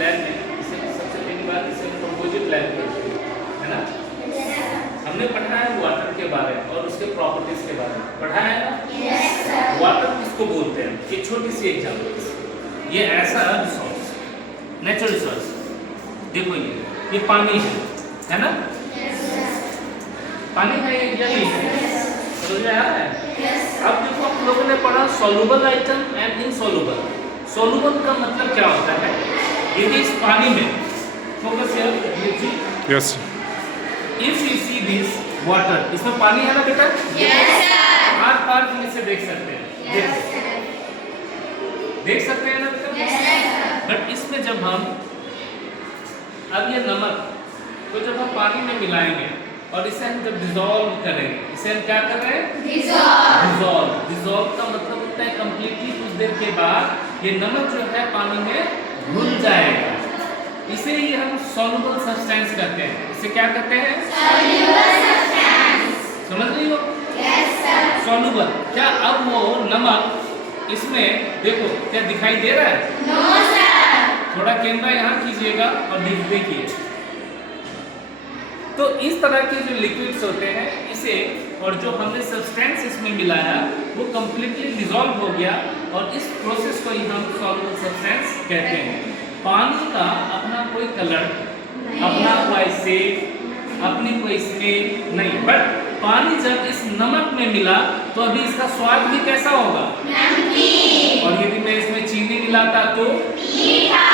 Lab में इसे सबसे पहली बार इसे कंपोजिट लैब करते हैं, है ना। हमने पढ़ा है वाटर के बारे में और उसके प्रॉपर्टीज के बारे में पढ़ा है ना। वाटर किसको बोलते हैं? एक छोटी सी एग्जांपल, ये ऐसा रिसोर्स, नेचुरल रिसोर्स, देखो ये पानी है ना। पानी है या नहीं है? समझ में आ रहा है? अब देखो हम लोगों ने पढ़ा soluble item and insoluble. Soluble का मतलब क्या होता है? यदि इस पानी में, focus here, yes, if you see this water, इसमें पानी है ना बेटा? Yes sir. आर पार हम इसे देख सकते हैं, देख सकते हैं ना बेटा? यस। बट इसमें जब हम, अब ये नमक तो जब हम पानी में मिलाएंगे और इसे हम जब डिसॉल्व करेंगे, इसे हम क्या कर रहे हैं? डिसॉल्व। डिसॉल्व का मतलब होता है कंप्लीटली कुछ देर के बाद ये नमक जो है पानी में घुल जाएगा। इसे ही हम सॉल्युबल सब्सटेंस कहते हैं। इसे क्या कहते हैं? Soluble substance. समझ रही हो? Yes sir. सॉल्युबल। क्या अब वो नमक इसमें देखो क्या दिखाई दे रहा है? No sir. थोड़ा कैमरा यहाँ कीजिएगा और देखिए। तो इस तरह के जो लिक्विड्स होते हैं इसे, और जो हमने सब्सटेंस इसमें मिलाया वो कंप्लीटली डिसॉल्व हो गया और इस प्रोसेस को ही हम सॉल्युबल सब्सटेंस कहते हैं। पानी का अपना कोई कलर, अपना कोई शेप, अपनी कोई स्मेल नहीं, बट पानी जब इस नमक में मिला तो अभी इसका स्वाद भी कैसा होगा? नमकीन। और यदि मैं इसमें चीनी मिलाता तो मीठा।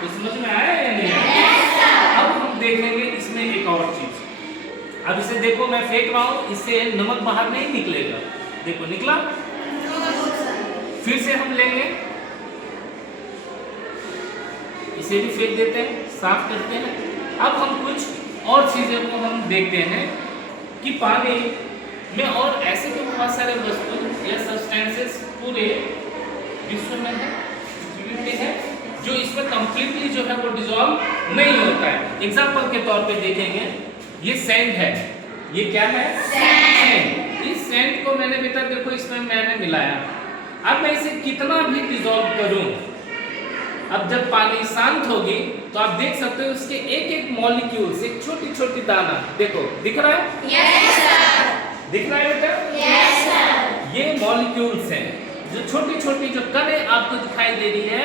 तो समझ में आया या नहीं आया? अब हम देखेंगे इसमें एक और चीज। अब इसे देखो, मैं फेंक रहा हूँ, इससे नमक बाहर नहीं निकलेगा। देखो निकला। फिर से हम लेंगे, इसे भी फेंक देते हैं, साफ करते हैं। अब हम कुछ और चीजों को हम देखते हैं कि पानी में और ऐसे भी बहुत सारे वस्तु या सब्सटेंसेस पूरे विश्व में है, पृथ्वी पे है, जो इसमें कंप्लीटली जो है वो डिसॉल्व नहीं होता है। एग्जांपल के तौर पे देखेंगे, ये सैंड है। ये क्या है? सैंड। इस सैंड को मैंने बेटा देखो इसमें मैंने मिलाया। अब मैं इसे कितना भी डिसॉल्व करूं, अब जब पानी शांत होगी तो आप देख सकते हो उसके एक एक मॉलिक्यूल्स, एक छोटी छोटी दाना, देखो दिख रहा है? Yes sir. दिख रहा है बेटा? Yes sir. ये मॉलिक्यूल्स हैं, जो छोटी छोटी जो कणें आपको दिखाई दे रही है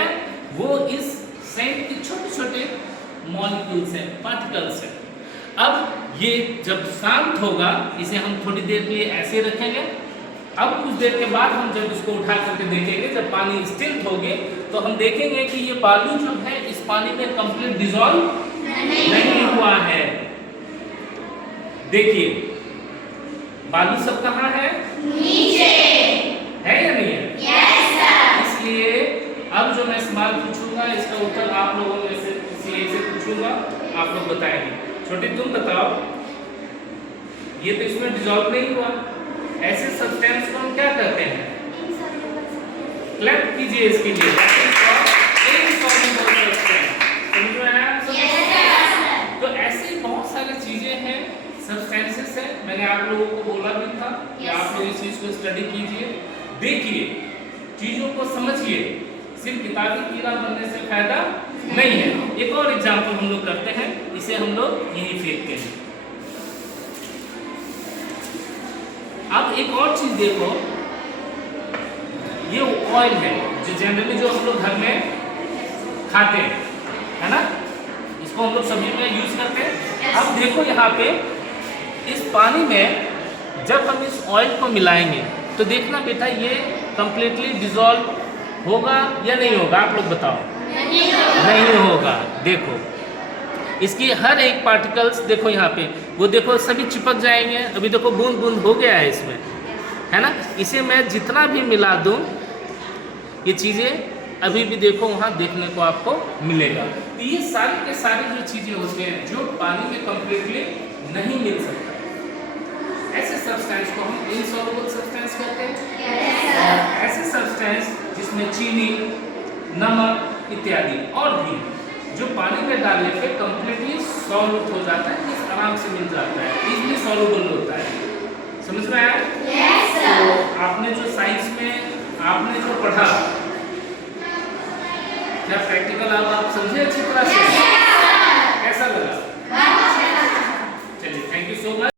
वो इस सैंड के छोटे छोटे मॉलिक्यूल्स हैं, पार्टिकल्स हैं। अब ये जब शांत होगा, इसे हम थोड़ी देर के लिए ऐसे रखेंगे। अब कुछ देर के बाद हम जब इसको उठा करके देखेंगे, जब पानी स्टिल्ट होगे तो हम देखेंगे कि ये बालू जो है इस पानी में कंप्लीट डिसॉल्व नहीं हुआ है। देखिए बालू सब कहाँ है? नीचे है या नहीं है? Yes sir. इसलिए अब जो मैं सवाल पूछूंगा इसका उत्तर आप लोगों में से किसी एक से पूछूंगा, आप लोग बताएंगे। छोटी तुम बताओ, ये तो इसमें डिसॉल्व नहीं हुआ, ऐसे सब्सटेंस को हम क्या कहते हैं? क्लैप कीजिए इसके लिए। Insoluble substance. समझ में आया? तो ऐसी बहुत सारी चीजें हैं, सब्सटेंसेस हैं। मैंने आप लोगों को बोला भी था कि आप लोग इस चीज को स्टडी कीजिए, देखिए, चीजों को समझिए। सिर्फ किताबी कीड़ा बनने से फायदा नहीं है। एक और एग्जाम्पल हम लोग करते हैं, इसे हम लोग यहीं फेंकते हैं। अब एक और चीज देखो, ये ऑयल है जो जनरली जो हम लोग घर में खाते हैं, है ना, इसको हम लोग सब्जी में यूज करते हैं। अब देखो यहाँ पे इस पानी में जब हम इस ऑयल को मिलाएंगे तो देखना बेटा ये कंप्लीटली डिसॉल्व होगा या नहीं होगा? आप लोग बताओ। नहीं होगा। देखो इसकी हर एक पार्टिकल्स देखो यहाँ पे, वो देखो सभी चिपक जाएंगे। अभी देखो बूंद बूंद हो गया है इसमें, है ना। इसे मैं जितना भी मिला दूं, ये चीज़ें अभी भी देखो वहाँ देखने को आपको मिलेगा। तो ये सारी के सारी जो चीज़ें होते हैं जो पानी में कंप्लीटली नहीं मिल सकता, ऐसे सब्सटेंस को हम इनसॉल्युबल सब्सटेंस कहते हैं। और ऐसे सब्सटेंस जिसमें चीनी, नमक इत्यादि और भी जो पानी में डालने पे कंप्लीटली सॉल्व हो जाता है, इस आराम से मिल जाता है, इजीली सॉल्युबल होता है। समझ में आया? yes, तो आपने जो साइंस में आपने जो पढ़ा क्या प्रैक्टिकल अब आप समझे अच्छी तरह से?